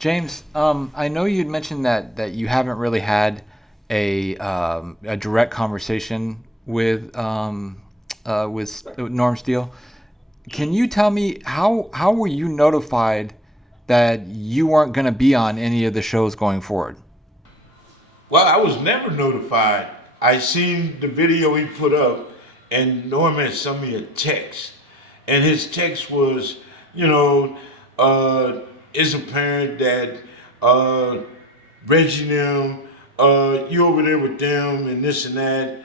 James, I know you'd mentioned that you haven't really had a direct conversation with Norm Steele. Can you tell me how were you notified that you weren't going to be on any of the shows going forward? Well, I was never notified. I seen the video he put up, and Norman sent me a text, and his text was, you know, it's apparent that uh, Reggie and them, you over there with them and this and that,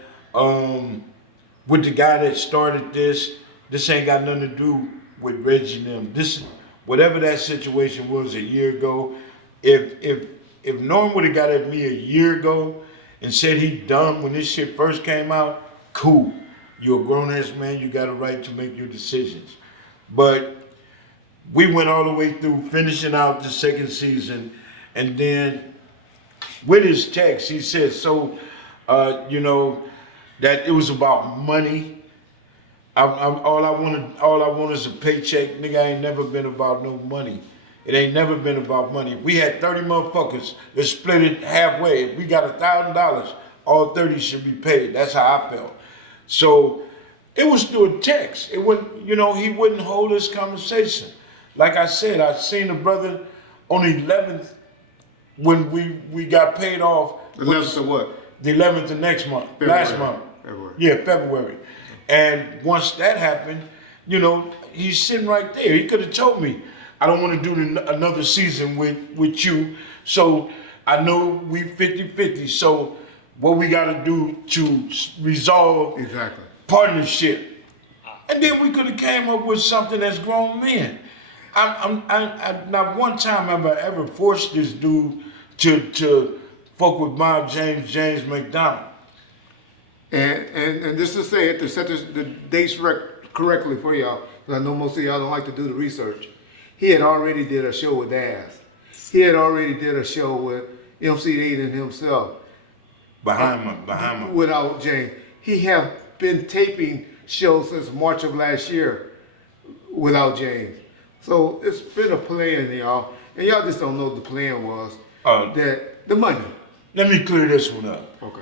with the guy that started this. This ain't got nothing to do with Reggie and them. This, whatever that situation was a year ago, if if if Norm would have got at me a year ago and said he done when this shit first came out, cool. You're a grown ass man. You got a right to make your decisions. But we went all the way through finishing out the second season, and then with his text, he said, so, that it was about money. All I want is a paycheck. Nigga, I ain't never been about no money. It ain't never been about money. We had 30 motherfuckers that split it halfway. If we got $1,000, all 30 should be paid. That's how I felt. So it was through a text. It wouldn't, he wouldn't hold this conversation. Like I said, I seen a brother on the 11th when we got paid off. The 11th of what? The 11th of next month, February. last month. February. Yeah, February. And once that happened, he's sitting right there. He could have told me, I don't want to do another season with you. So I know we 50-50. So what we got to do to resolve Exactly. partnership. And then we could have came up with something that's grown men. I not one time have I ever forced this dude to fuck with my James McDonald. And just to say it, to set the dates correctly for y'all, because I know most of y'all don't like to do the research. He had already did a show with Daz. He had already did a show with MC8 and himself. Behind Without James. He have been taping shows since March of last year without James. So it's been a plan, y'all. And y'all just don't know what the plan was. That the money. Let me clear this one up. Okay.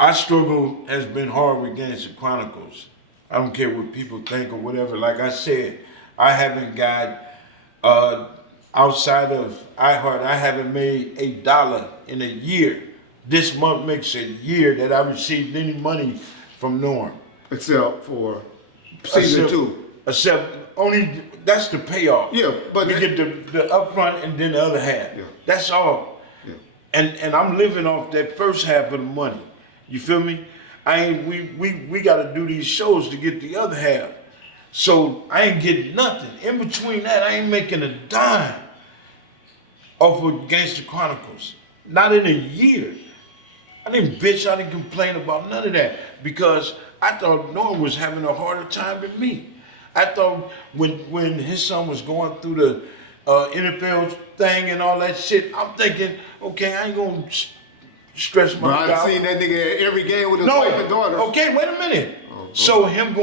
Our struggle has been hard with Gangster Chronicles. I don't care what people think or whatever. Like I said, I haven't got, outside of iHeart, I haven't made $1 in a year. This month makes a year that I received any money from Norm. Except for season 2. Except only, that's the payoff. Yeah, but we get the upfront and then the other half. Yeah. That's all. Yeah. And I'm living off that first half of the money. You feel me? We gotta do these shows to get the other half. So I ain't getting nothing. In between that, I ain't making a dime off of Gangster Chronicles. Not in a year. I didn't complain about none of that because I thought Norm was having a harder time than me. I thought when his son was going through the NFL thing and all that shit, I'm thinking, okay, I ain't gonna stress my But I've seen that nigga every game with his No, wife and daughter. okay, wait a minute. Oh, So him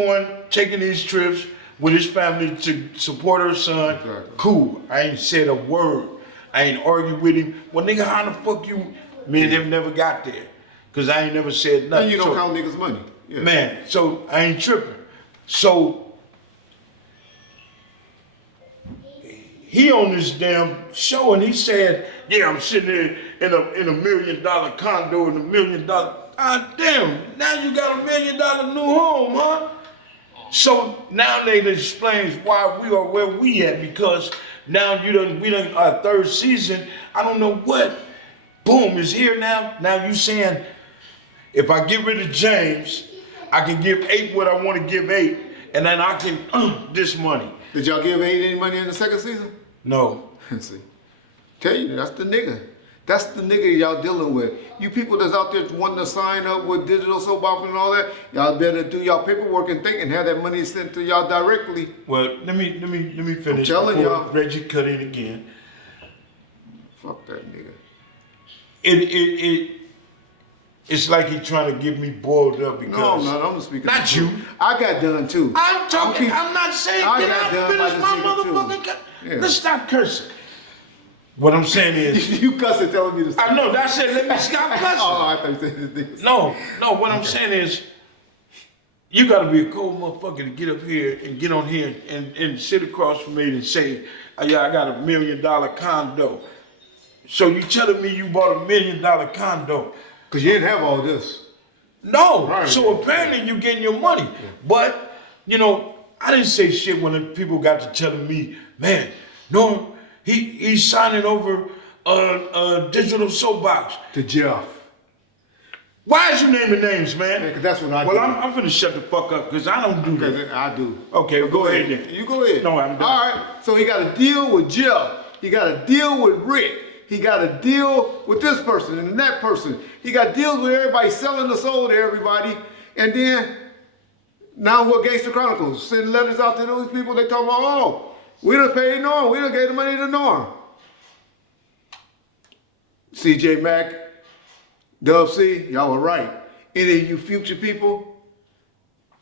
taking these trips with his family to support her son, Exactly. cool. I ain't said a word. I ain't argued with him. Well, nigga, how the fuck you? Me and him never got there. Because I ain't never said nothing. And you don't So, count niggas' money. Yeah. man, so I ain't tripping. So he on this damn show and he said, yeah, I'm sitting there in a $1 million condo and $1 million. Ah, damn, now you got $1 million new home, huh? So now they explains why we are where we at, because now we done our third season. I don't know what. Boom, is here now. Now you saying if I get rid of James, I can give 8 what I want to give 8, and then I can this money. Did y'all give 8 any money in the second season? No. See, tell you, that's the nigga. That's the nigga y'all dealing with. You people that's out there wanting to sign up with digital soap opera and all that, y'all better do y'all paperwork and think and have that money sent to y'all directly. Well, let me finish I'm telling before y'all. Reggie cut in again. Fuck that nigga. It's like he trying to get me boiled up because No, I'm speaking. not you. I got done too. I'm talking. I'm not saying I can got I done by finish this my nigga, too. motherfucking. Yeah. Let's stop cursing. What I'm saying is, You cussing telling me to stop. I know, that's it, let me stop cussing. Oh, I thought you said this. No, what I'm saying is, you gotta be a cold motherfucker to get up here and get on here and sit across from me and say, oh, yeah, I got $1 million condo. So you telling me you bought $1 million condo? Because you didn't have all this. No. Right. So apparently you getting your money. But, you know, I didn't say shit when the people got to telling me, man, no, he's signing over a digital soapbox. To Jeff. Why is you naming names, man? Because that's what I do. Well, I'm finna shut the fuck up because I don't do that. Because I do. Okay, well, go ahead then. You go ahead. No, I'm done. All right. So he got to deal with Jeff. He got to deal with Rick. He got to deal with this person and that person. He got deals with everybody selling the soul to everybody. And then now what Gangster Chronicles sending letters out to those people. They talk about, oh, we done paid Norm. We done gave the money to Norm. CJ Mack, Dub C, y'all were right. Any of you future people,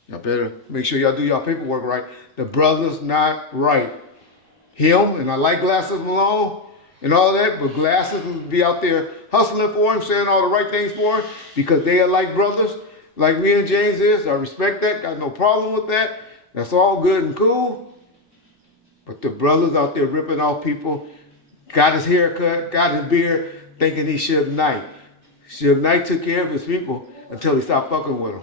y'all better make sure y'all do y'all paperwork right. The brother's not right. Him, and I like Glasses Malone and all that, but Glasses will be out there hustling for him, saying all the right things for him, because they are like brothers, like me and James is. I respect that, got no problem with that. That's all good and cool. But the brothers out there ripping off people, got his hair cut, got his beard, thinking he Suge Knight. Suge Knight took care of his people until he stopped fucking with them.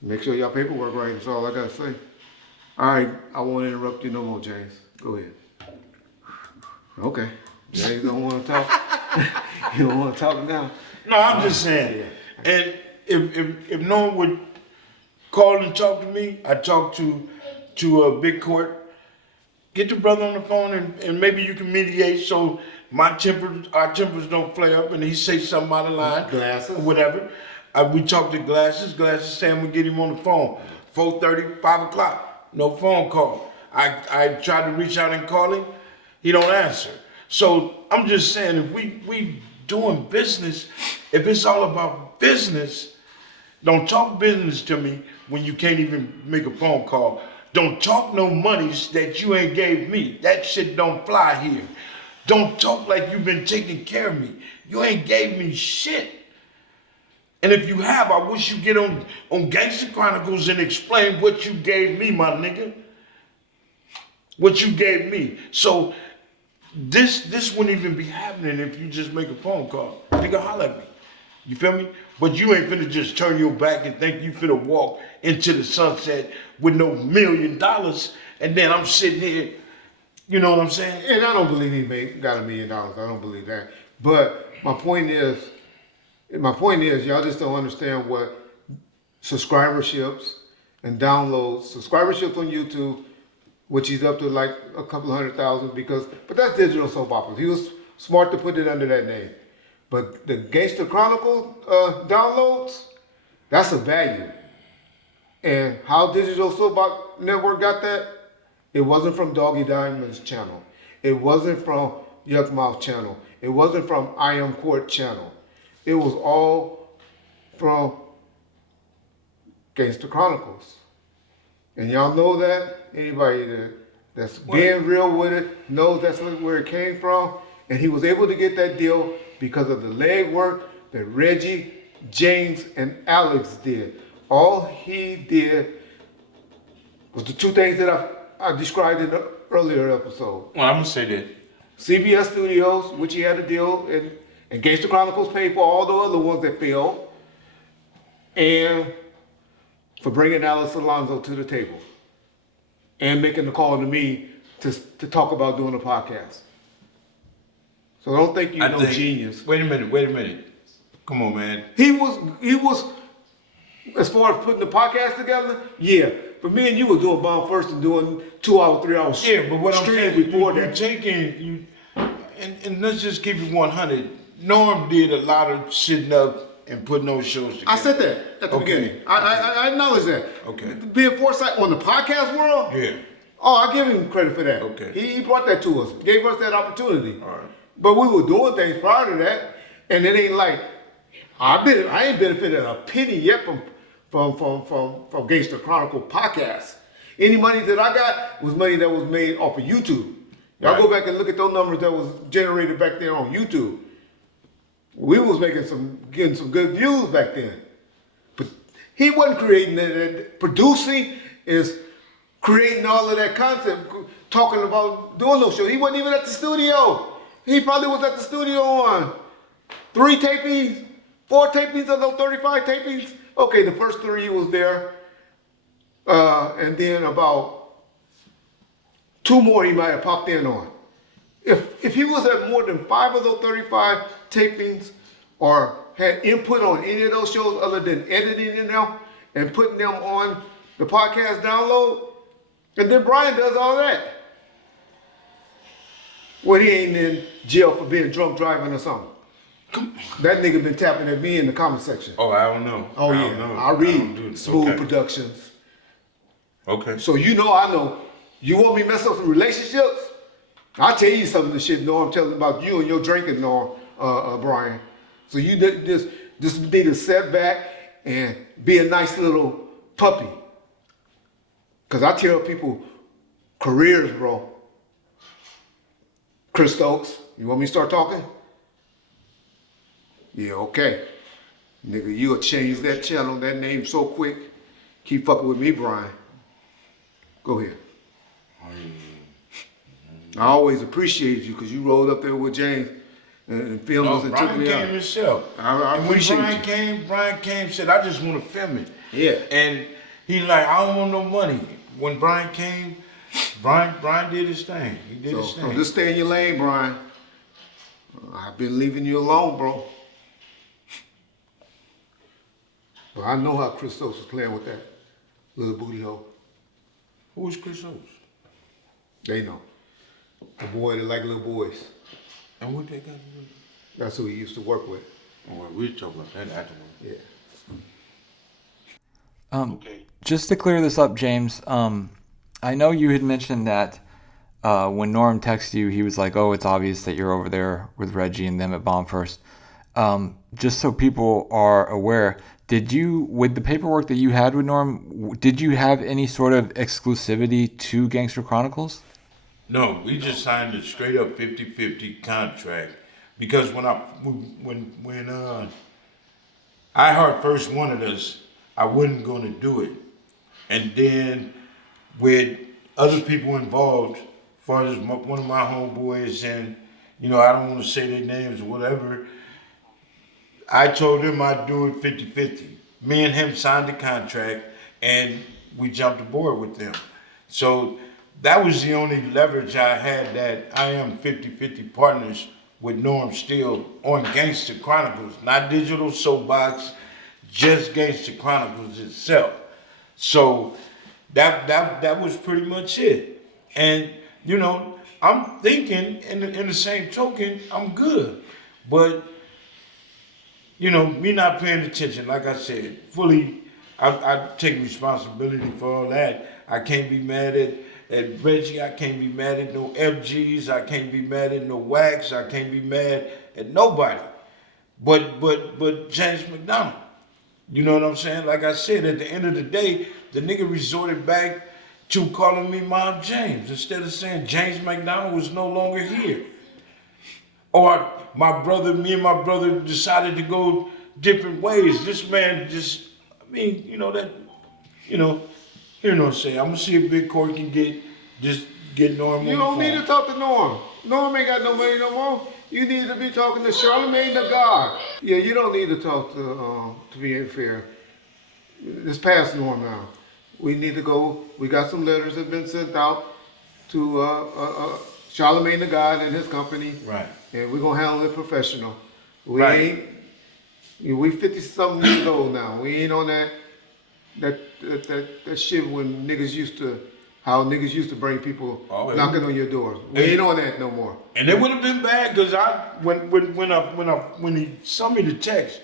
Make sure y'all paperwork right, that's all I gotta say. All right, I won't interrupt you no more, James. Go ahead. Okay. James don't want to talk. You don't want to talk now. No, I'm just saying. And if no one would call and talk to me, I talk to a big court. Get the brother on the phone and maybe you can mediate so our tempers don't flare up and he say something out of line. Glasses. Or whatever. We talk to Glasses. Glasses say I'm gonna get him on the phone. 4:30, 5 o'clock. No phone call. I tried to reach out and call him. He don't answer. So I'm just saying, if we doing business, if it's all about business, don't talk business to me when you can't even make a phone call. Don't talk no monies that you ain't gave me. That shit don't fly here. Don't talk like you've been taking care of me. You ain't gave me shit. And if you have, I wish you get on Gangster Chronicles and explain what you gave me, my nigga. What you gave me. So this wouldn't even be happening if you just make a phone call. Nigga, holler at me. You feel me? But you ain't finna just turn your back and think you finna walk into the sunset with no $1 million and then I'm sitting here, you know what I'm saying? And I don't believe he got $1 million. I don't believe that. But my point is, y'all just don't understand what subscriberships and downloads, subscriberships on YouTube, which he's up to like a couple 100,000 but that's digital soap operas. He was smart to put it under that name. But the Gangster Chronicles downloads, that's a value. And how Digital Soap Network got that? It wasn't from Doggy Diamond's channel. It wasn't from Yuck Mouth channel. It wasn't from I Am Court channel. It was all from Gangster Chronicles. And y'all know that? Anybody that's being real with it knows that's where it came from. And he was able to get that deal because of the legwork that Reggie, James, and Alex did. All he did was the two things that I described in the earlier episode. Well, I'm gonna say that. CBS Studios, which he had a deal, and Gangster Chronicles paid for all the other ones that failed, and for bringing Alex Alonso to the table, and making the call to me to talk about doing a podcast. So don't think you're no genius. Wait a minute. Come on, man. He was, as far as putting the podcast together, yeah. But me and you were doing Bomb First and doing 2 hour, 3 hours. Yeah, but what I'm saying, before you're that. taking, and let's just keep it 100. Norm did a lot of sitting up and putting those shows together. I said that at the beginning. I acknowledge that. Okay. Being foresight on the podcast world, Yeah. oh, I give him credit for that. Okay. He brought that to us, gave us that opportunity. All right. But we were doing things prior to that, and it ain't like I ain't benefited a penny yet from Gangster Chronicle podcast. Any money that I got was money that was made off of YouTube. Y'all go back and look at those numbers that was generated back there on YouTube. We was getting some good views back then. But he wasn't creating that. Producing is creating all of that content, talking about doing those shows. He wasn't even at the studio. He probably was at the studio on 3 tapings, 4 tapings of those 35 tapings. Okay, the first 3 he was there. And then about 2 more he might have popped in on. If he was at more than 5 of those 35 tapings or had input on any of those shows other than editing them and putting them on the podcast download, and then Brian does all that. Well, he ain't in jail for being drunk driving or something. That nigga been tapping at me in the comment section. Oh, I don't know. Oh, yeah. I read Smooth Productions. Okay. So you know I know. You want me to mess up some relationships? I'll tell you some of the shit Norm telling about you and your drinking, Norm, Brian. So you just need to sit back and be a nice little puppy. Because I tell people, careers, bro. Chris Stokes, you want me to start talking? Yeah, okay. Nigga, you'll change that channel, that name so quick. Keep fucking with me, Brian. Go ahead. I always appreciated you because you rolled up there with James and filmed us and took Brian me came out. himself. I And appreciate when Brian came, said, I just want to film it. Yeah. And he like, I don't want no money. When Brian came, Brian did his thing. He did his thing. So just stay in your lane, Brian. I've been leaving you alone, bro. But I know how Chris Stokes was playing with that little booty hole. Who was Chris Oates? They know. The boy that like little boys. And what they got to do? That's who he used to work with. Oh, well, we'll talk about that afterwards. Yeah. Okay. Just to clear this up, James, I know you had mentioned that when Norm texted you, he was like, oh, it's obvious that you're over there with Reggie and them at Bomb First. Just so people are aware, with the paperwork that you had with Norm, did you have any sort of exclusivity to Gangster Chronicles? No, we just signed a straight up 50-50 contract because when iHeart first wanted us, I wasn't going to do it. And then with other people involved, as far as one of my homeboys, and I don't want to say their names or whatever, I told him I'd do it 50-50. Me and him signed the contract and we jumped aboard with them. So that was the only leverage I had, that I am 50-50 partners with Norm Steele on Gangster Chronicles, not Digital Soapbox, just Gangster Chronicles itself. So that was pretty much it. And I'm thinking in the same token, I'm good. But me not paying attention, like I said, fully, I take responsibility for all that. I can't be mad at Reggie. I can't be mad at no FGs. I can't be mad at no Wax. I can't be mad at nobody. But James McDonald. You know what I'm saying? Like I said, at the end of the day, the nigga resorted back to calling me Mob James instead of saying James McDonald was no longer here. Or me and my brother decided to go different ways. This man just, hear what I'm saying. I'm gonna see if Big Court can get Norm. You don't need to talk to Norm. Norm ain't got no money no more. You need to be talking to Charlemagne the God. Yeah, you don't need to talk to be fair. It's past Norm now. We need to go. We got some letters that have been sent out to Charlemagne the God and his company. Right. And we're gonna handle it professional. We Right. we 50-something years old now. We ain't on that shit when niggas used to bring people knocking on your door. We ain't on that no more. And it would have been bad because when he sent me the text,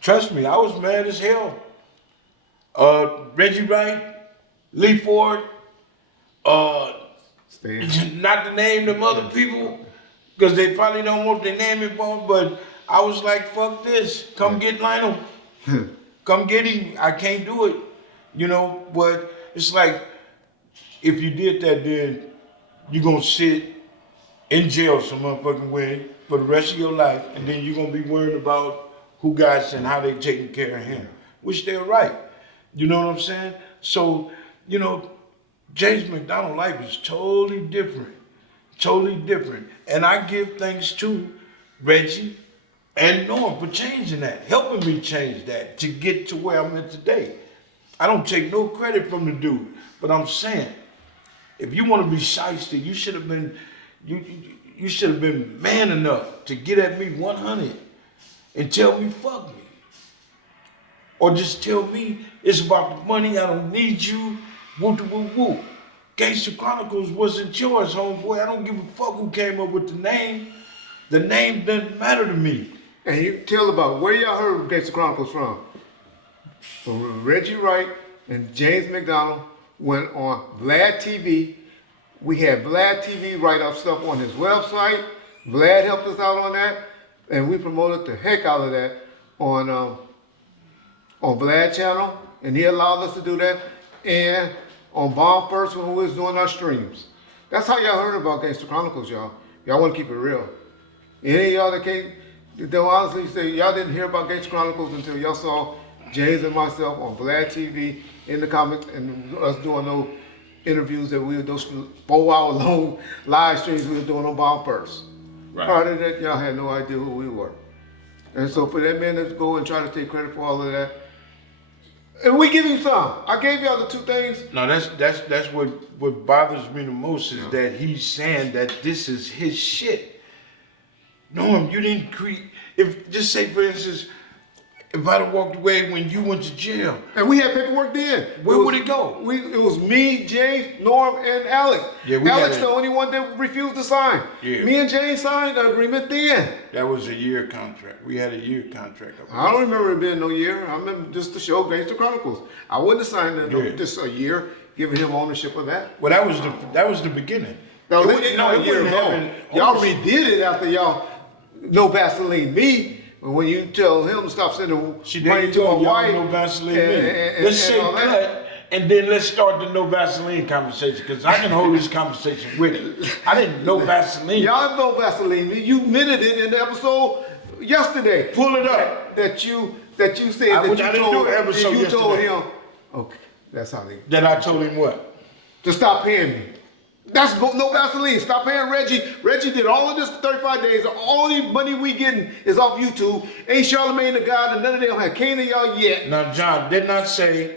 trust me, I was mad as hell. Reggie Wright, Lee Ford, not to name them other people, because they probably don't want their name involved, but I was like, fuck this. Come get Lionel. Come get him. I can't do it. But it's like, if you did that, then you're gonna sit in jail some motherfucking way for the rest of your life, and then you're gonna be worried about who got and how they taking care of him, which they're right. You know what I'm saying? So, James McDonald's life is totally different. Totally different. And I give thanks to Reggie and Norm for changing that, helping me change that to get to where I'm at today. I don't take no credit from the dude, but I'm saying, if you want to be shiesty, you should have been, you should have been man enough to get at me 100 and tell me fuck me. Or just tell me it's about the money, I don't need you, woo woo woo. Gangster Chronicles wasn't yours, homeboy. I don't give a fuck who came up with the name. The name doesn't matter to me. And you tell about where y'all heard Gangster Chronicles from? From Reggie Wright and James McDonald went on Vlad TV. We had Vlad TV write up stuff on his website. Vlad helped us out on that, and we promoted the heck out of that on Vlad channel, and he allowed us to do that. And on Bomb First when we was doing our streams. That's how y'all heard about Gangster Chronicles, y'all. Y'all want to keep it real. Any of y'all that can't, they'll honestly say y'all didn't hear about Gangster Chronicles until y'all saw James and myself on Vlad TV in the comments and us doing those interviews that we were, those 4-hour long live streams we were doing on Bomb First. Right. Prior to that, y'all had no idea who we were. And so for that man to go and try to take credit for all of that, and we give him some. I gave y'all the two things. No, that's what bothers me the most is that he's saying that this is his shit. Norm, you didn't create. If just say for instance, if I'd have walked away when you went to jail, and we had paperwork then. Where would it go? It was me, James, Norm, and Alex. Yeah, Alex the only one that refused to sign. Yeah. Me and James signed the agreement then. That was a year contract. We had a year contract. I don't remember it being no year. I remember just the show Gangster Chronicles. I wouldn't have signed just a year, giving him ownership of that. Well, that was the beginning. No, it a year ago. Y'all redid it after y'all no Vaseline me. When you tell him to stop sending money to my wife, no Vaseline let's say cut, and then let's start the no Vaseline conversation, because I can hold this conversation with it. I didn't know Vaseline. Y'all know Vaseline. You admitted it in the episode yesterday. Pull it up. That you said you told him. Okay, that's how they. That I told him what? To stop paying me. That's no Vaseline. Stop paying Reggie. Reggie did all of this for 35 days. All the money we getting is off YouTube. Ain't Charlamagne the God, and none of them have came to y'all yet. Now, John, didn't I say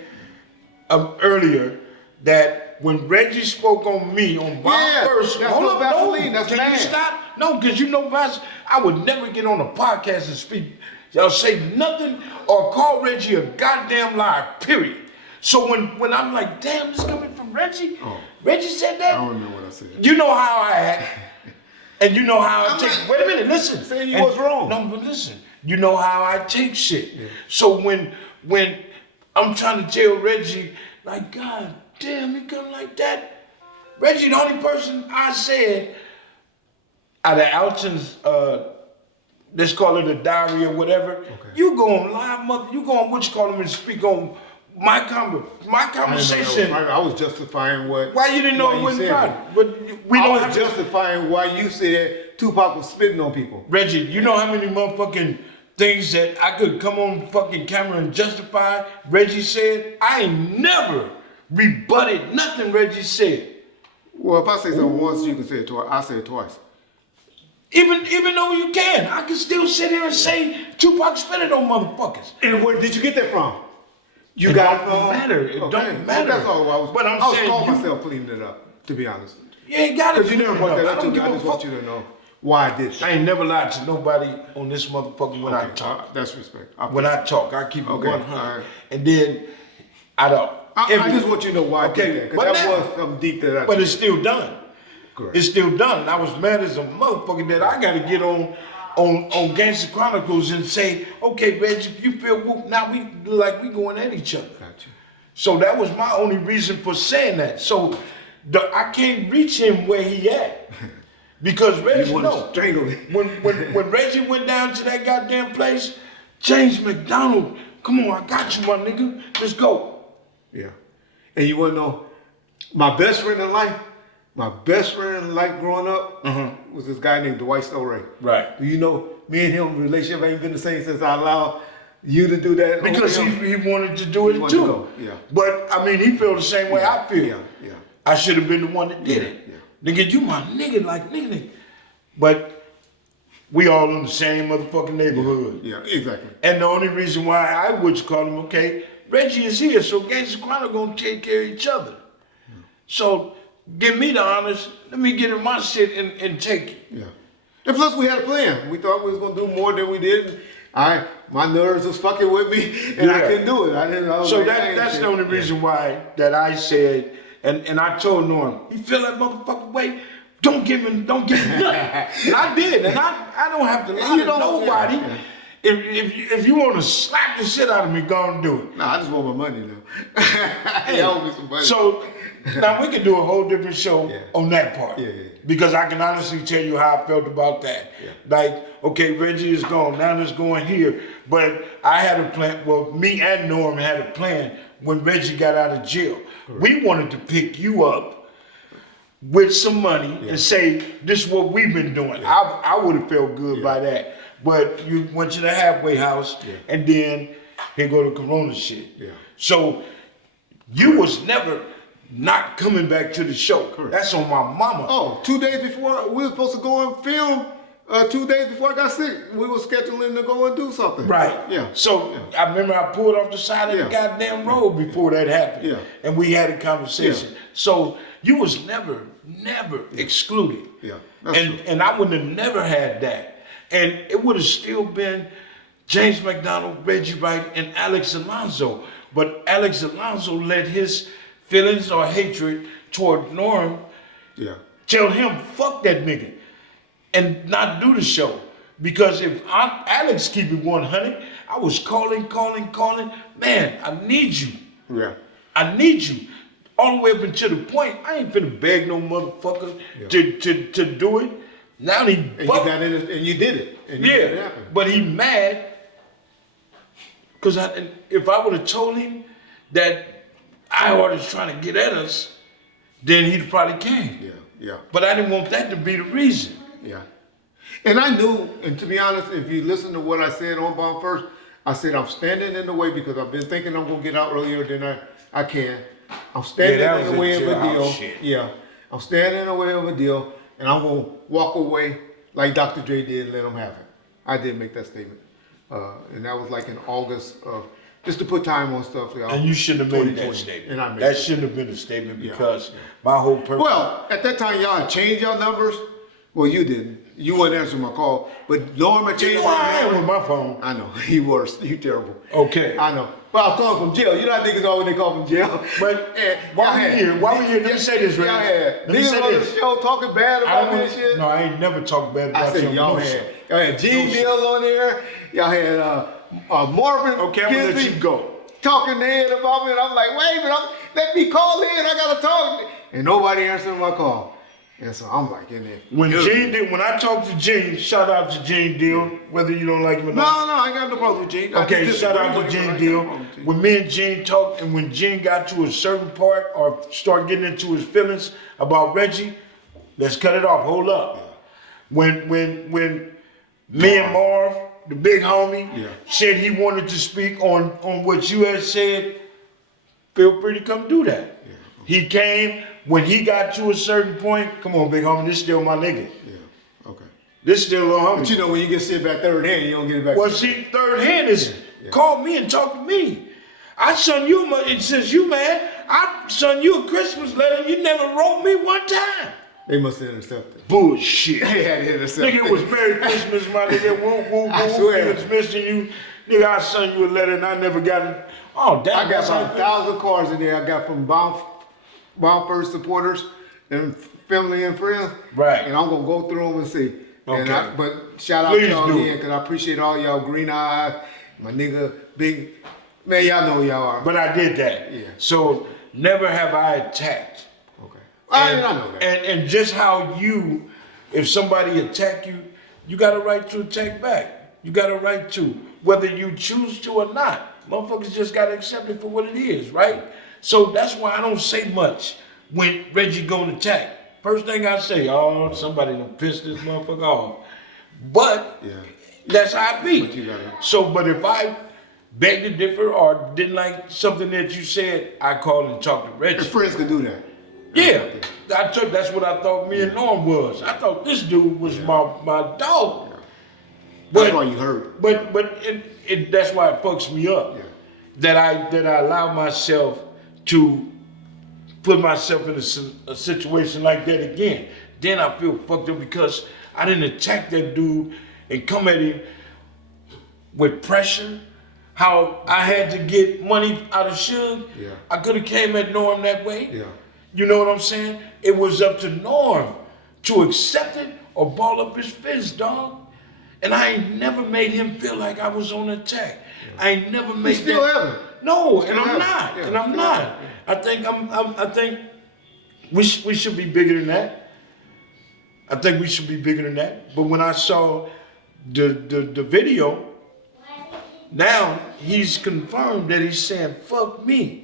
earlier that when Reggie spoke on me on Bob First, that's no Vaseline. That's can mad. you stop? No, because you know, I would never get on a podcast and speak. Y'all say nothing or call Reggie a goddamn lie. Period. So when I'm like, damn, this coming from Reggie. Reggie said that? I don't know what I said. You know how I act. And you know how I take. Wait a minute, listen. Saying you was wrong. No, but listen. You know how I take shit. Yeah. So when I'm trying to tell Reggie, like, God damn, he come like that. Reggie, the only person I said out of Alton's, let's call it a diary or whatever. Okay. You go on live, mother. You go on what you call them and speak on my conversation. I was justifying what. Why you didn't know it wasn't right? But I was justifying why you said Tupac was spitting on people. Reggie, you know how many motherfucking things that I could come on fucking camera and justify? Reggie said I ain't never rebutted nothing Reggie said. Well, if I say something once, you can say it twice. I say it twice. Even though you can, I can still sit here and say Tupac spitted on motherfuckers. And where did you get that from? It don't matter. It don't matter. That's all I was. But I was calling myself cleaning it up, to be honest. You ain't got it. Because you never brought that up to me. I just want you to know why I did that. I ain't never lied to nobody on this motherfucker when I talk. That's respect. When I talk, I keep it 100. Right. And then I don't. I just want you to know why I did that. Because that was something deep that I did. But it's still done. Correct. It's still done. And I was mad as a motherfucker that I got to get on Gangster Chronicles and say, okay, Reggie, if you feel whoop, now we like we going at each other. Gotcha. So that was my only reason for saying that. So I can't reach him where he at. Because Reggie, when Reggie went down to that goddamn place, James McDonald, come on, I got you, my nigga. Let's go. Yeah. And you want to know, My best friend in life growing up was this guy named Dwight Story. Right. Do you know, me and him relationship ain't been the same since I allowed you to do that? Because he wanted to do it too. Yeah. But I mean, he felt the same way I feel. Yeah. I should have been the one that did it. Yeah. Nigga, you my nigga, like nigga. But we all in the same motherfucking neighborhood. Yeah, exactly. And the only reason why I would call him, okay, Reggie is here, so Gangster Chronicles gonna take care of each other. So give me the honors, let me get in my shit and take it. Yeah. And plus we had a plan. We thought we was gonna do more than we did. My nerves was fucking with me and I couldn't do it. That's the only reason why that I said, and I told Norm, you feel that motherfucking way? Don't give me nothing. And I did, and I don't have to lie to nobody. Yeah. If you want to slap the shit out of me, go and do it. Nah, I just want my money though. He owed me some money. So now we can do a whole different show on that part. Yeah. Because I can honestly tell you how I felt about that. Yeah. Like, okay, Reggie is gone, now it's going here. But I had a plan, well, me and Norm had a plan when Reggie got out of jail. Correct. We wanted to pick you up with some money and say, this is what we've been doing. Yeah. I would have felt good by that. But you went to the halfway house and then here go the Corona shit. Yeah. So you was never not coming back to the show. Correct. That's on my mama. Oh, 2 days before we were supposed to go and film, 2 days before I got sick, we were scheduling to go and do something. Right. Yeah. So I remember I pulled off the side of the goddamn road before that happened. Yeah. And we had a conversation. Yeah. So you was never excluded. Yeah. And I would have never had that. And it would have still been James McDonald, Reggie Wright, and Alex Alonso. But Alex Alonso let his feelings or hatred toward Norm tell him, fuck that nigga, and not do the show. Because if Alex keep it 100, I was calling, man, I need you. Yeah. I need you. All the way up until the point, I ain't finna beg no motherfucker to do it. Now he and you got in it, and you did it. And you made it happen. But he mad because if I would have told him that I was trying to get at us, then he'd probably came. Yeah. But I didn't want that to be the reason. Yeah. And I knew, and to be honest, if you listen to what I said on Bomb First, I said I'm standing in the way because I've been thinking I'm gonna get out earlier than I can. I'm standing in the way of a deal. Yeah. I'm standing in the way of a deal. And I'm going to walk away like Dr. Dre did and let them have it. I did make that statement. And that was like in August of, just to put time on stuff. And you shouldn't have made that statement. And I made that shouldn't have been a statement because my whole purpose. Well, at that time, y'all had changed your numbers. Well, you didn't. You wouldn't answer my call. But Norm had changed my number. with my phone. I know. He worse. You terrible. Okay. I know. Well, I was calling from jail. You know how niggas always they call from jail. But why we here? Let me say this, right? Let me say this. Niggas on the show talking bad about me and shit. No, I ain't never talked bad about you. Y'all had Gene Deal on there. Y'all had Marvin. Okay, I'm gonna let you go. Talking to Ed about me, and I'm like, wait a minute, let me call in. I gotta talk. And nobody answered my call. And so I'm like in there. When I talked to Gene, shout out to Gene Deal, whether you don't like him or not. No, I ain't got no problem with Gene. Okay, shout out to Gene Deal. When me and Gene talked, and when Gene got to a certain part or start getting into his feelings about Reggie, let's cut it off. Hold up. When me and Marv, the big homie, said he wanted to speak on what you had said, feel free to come do that. Yeah. He came. When he got to a certain point, come on, big homie, this still my nigga. Yeah, okay. This still little homie. But you know, when you get shit back third hand, you don't get it back. Well, see, third hand is call me and talk to me. I sent you, since you mad, I sent you a Christmas letter, you never wrote me one time. They must have intercepted. Bullshit. They had to intercept. Nigga, it was Merry Christmas, my nigga. Woo, woo, woo. I swear. Niggas missing you. Nigga, I sent you a letter and I never got it. Oh, damn. I got about 1,000 cards in there I got from Bomb First supporters and family and friends. Right. And I'm going to go through them and see. Okay. But shout out to y'all again because I appreciate all y'all green eyes, my nigga, big, man, y'all know who y'all are. But I did that. Yeah. So never have I attacked. Okay. I know that. And just how if somebody attack you, you got a right to attack back. You got a right to, whether you choose to or not. Motherfuckers just got to accept it for what it is, right? So that's why I don't say much. when Reggie go to attack. First thing I say, oh, somebody done pissed this motherfucker off. But that's how I be. But if I beg to differ or didn't like something that you said, I call and talk to Reggie. Your friends can do that. Yeah, that's what I thought me and Norm was. I thought this dude was my dog. Yeah. That's why you hurt. But that's why it fucks me up. Yeah. That I allow myself to put myself in a situation like that again. Then I feel fucked up because I didn't attack that dude and come at him with pressure. How I had to get money out of Suge. Yeah. I could have came at Norm that way. Yeah. You know what I'm saying? It was up to Norm to accept it or ball up his fist, dog. And I ain't never made him feel like I was on attack. I ain't never made still that. haven't. No, Still and I'm haven't. not. Yeah, And I'm still not. haven't. I think we should be bigger than that. I think we should be bigger than that. But when I saw the video, now he's confirmed that he's saying fuck me.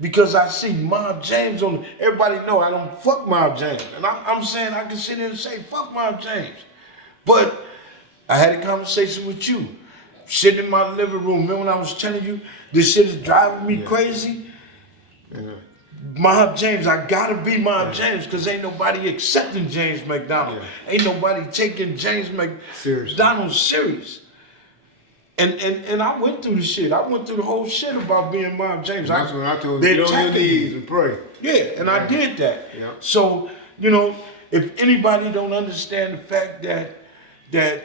Because I see Mob James on, everybody know I don't fuck Mob James. And I'm saying I can sit here and say fuck Mob James. But I had a conversation with you, sitting in my living room. Remember when I was telling you this shit is driving me crazy? Mob James, I gotta be Mob James because ain't nobody accepting James McDonald. Ain't nobody taking James McDonald serious. And I went through the shit. I went through the whole shit about being Mob James. That's when I told you, get on your knees and pray. Yeah, and I did that. Yeah. So, if anybody don't understand the fact that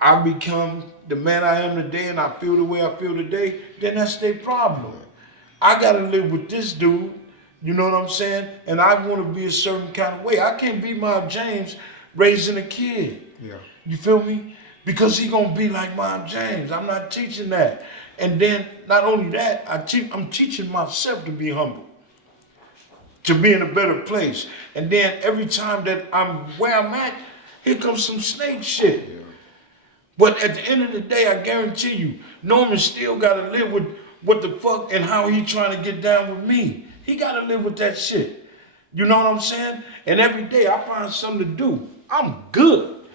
I become the man I am today and I feel the way I feel today, then that's their problem. I gotta live with this dude, you know what I'm saying? And I wanna be a certain kind of way. I can't be Mob James raising a kid. Yeah. You feel me? Because he gonna be like Mob James. I'm not teaching that. And then not only that, I'm teaching myself to be humble, to be in a better place. And then every time that I'm where I'm at, here comes some snake shit. Yeah. But at the end of the day, I guarantee you, Norman still gotta live with what the fuck and how he trying to get down with me. He gotta live with that shit. You know what I'm saying? And every day I find something to do. I'm good.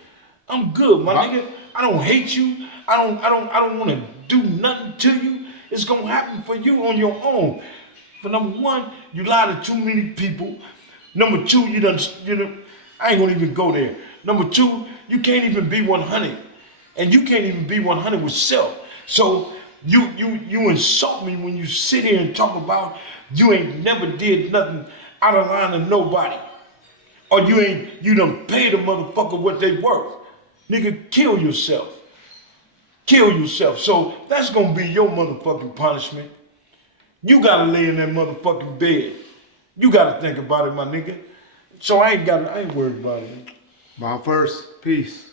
I'm good, my nigga. I don't hate you. I don't want to do nothing to you. It's gonna happen for you on your own. For number one, you lie to too many people. Number two, I ain't gonna even go there. Number two, you can't even be 100. And you can't even be 100 with self. So you insult me when you sit here and talk about you ain't never did nothing out of line to nobody. Or you done paid a motherfucker what they worth. Nigga, kill yourself. Kill yourself. So that's gonna be your motherfucking punishment. You gotta lay in that motherfucking bed. You gotta think about it, my nigga. So I ain't worried about it. My first, peace.